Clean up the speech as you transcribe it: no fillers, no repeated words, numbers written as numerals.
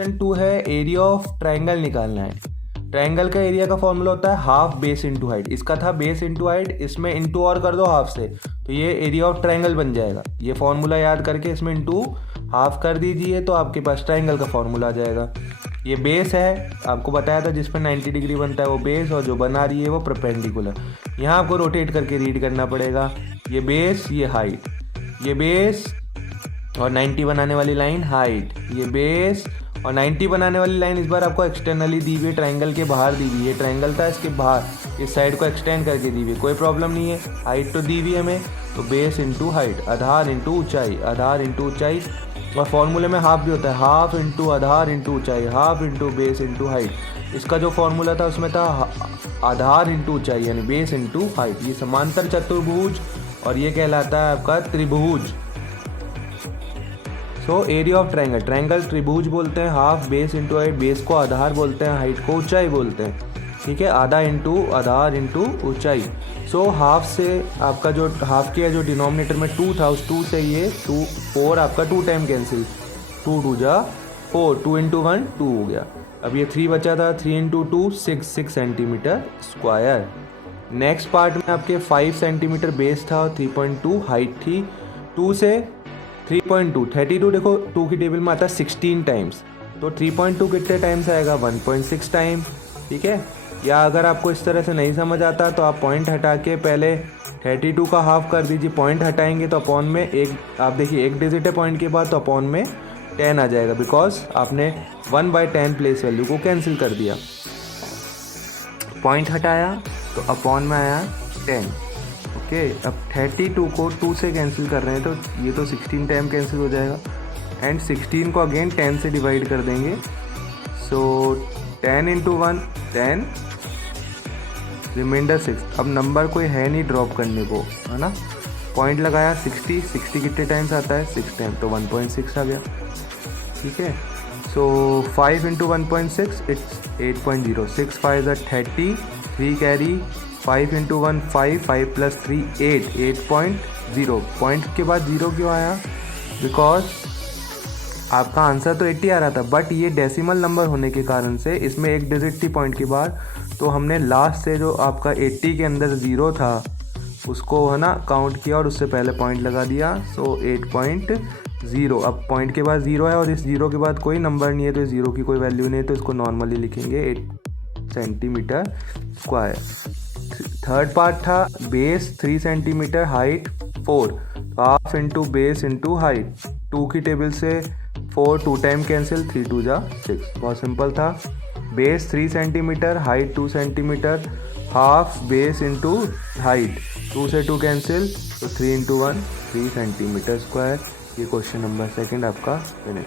Question 2 है area of triangle निकालना है। ट्राइंगल का एरिया का फॉर्मूला होता है हाफ बेस इंटू हाइट। इसका था बेस इंटू हाइट, इसमें इंटू और कर दो हाफ से तो ये एरिया ऑफ ट्राइंगल बन जाएगा। ये फॉर्मूला याद करके इसमें इंटू हाफ कर दीजिए तो आपके पास ट्राइंगल का फॉर्मूला आ जाएगा। ये बेस है, आपको बताया था जिस पर 90 डिग्री बनता है वो बेस, और जो बना रही है वो परपेंडिकुलर। यहाँ आपको रोटेट करके रीड करना पड़ेगा। ये बेस, ये हाइट, ये बेस और 90 बनाने वाली लाइन हाइट, ये बेस और 90 बनाने वाली लाइन इस बार आपको एक्सटर्नली दी हुई है, ट्राइंगल के बाहर दी हुई है। ट्राइंगल था इसके बाहर, इस साइड को एक्सटेंड करके दी हुई है, कोई प्रॉब्लम नहीं है। हाइट तो दी हुई है हमें, तो बेस इंटू हाइट, आधार इंटू ऊंचाई, आधार इंटू ऊंचाई। और फॉर्मूले में हाफ भी होता है, हाफ इंटू आधार इंटू ऊंचाई, half into base into height. इसका जो फॉर्मूला था उसमें था आधार इंटू ऊंचाई यानी बेस इंटू हाइट। ये समांतर चतुर्भुज और ये कहलाता है आपका त्रिभुज। So area of triangle, triangle त्रिभुज बोलते हैं, half base into height, base को आधार बोलते हैं, हाइट को ऊंचाई बोलते हैं। ठीक है, आधा इंटू आधार इंटू ऊंचाई। सो हाफ से आपका जो हाफ किया जो डिनोमिनेटर में 2 था उस 2 से ये 2 4 आपका 2 टाइम कैंसिल, 2 2 जा 4, 2 इंटू 1 2 हो गया। अब ये 3 बचा था, 3 into 2 6 centimetre square. Next part में आपके 5 सेंटीमीटर बेस था और 3.2 हाइट थी। 2 से 3.2 32 देखो 2 की टेबल में आता है 16 टाइम्स, तो 3.2 कितने टाइम्स आएगा 1.6 टाइम। ठीक है, या अगर आपको इस तरह से नहीं समझ आता तो आप पॉइंट हटा के पहले 32 का हाफ कर दीजिए, पॉइंट हटाएंगे तो अपॉन में एक, आप देखिए एक डिजिट है पॉइंट के बाद तो अपॉन में 10 आ जाएगा, बिकॉज आपने 1/10 प्लेस वैल्यू को कैंसिल कर दिया। पॉइंट हटाया तो अपॉन में आया 10। ओके, अब 32 को 2 से कैंसिल कर रहे हैं तो ये तो 16 टाइम कैंसिल हो जाएगा, एंड 16 को अगेन 10 से डिवाइड कर देंगे। सो 10 इंटू 1 10, रिमाइंडर 6। अब नंबर कोई है नहीं ड्रॉप करने को, है ना। पॉइंट लगाया 60, 60 कितने टाइम्स आता है 6 टाइम, तो 1.6 आ गया। ठीक है, सो 5 into 1.6 it's 8.0, 6 5 is 30, 3 carry, 5 into 1 5, 5 plus 3 8, 8.0। Point के बाद 0 क्यों आया, बिकॉज आपका आंसर तो 80 आ रहा था, बट ये डेसिमल नंबर होने के कारण से इसमें एक डिजिट थी पॉइंट के बाद, तो हमने लास्ट से जो आपका 80 के अंदर 0 था उसको है ना काउंट किया और उससे पहले पॉइंट लगा दिया। सो 8.0, अब पॉइंट के बाद 0 है और इस 0 के बाद कोई नंबर नहीं है तो इस 0 की कोई वैल्यू नहीं है, तो इसको नॉर्मली लिखेंगे 8 सेंटीमीटर स्क्वायर। थर्ड पार्ट था base 3 centimetre, height 4, half into base into height. 2 की टेबल से 4 2 टाइम कैंसिल, 3 2 जा 6, बहुत सिंपल था। Base 3 centimetre, height 2 centimetre, half base into height, 2 से 2 कैंसिल, तो 3 इंटू 1 3 सेंटीमीटर स्क्वायर। ये क्वेश्चन नंबर 2 आपका फिनिश।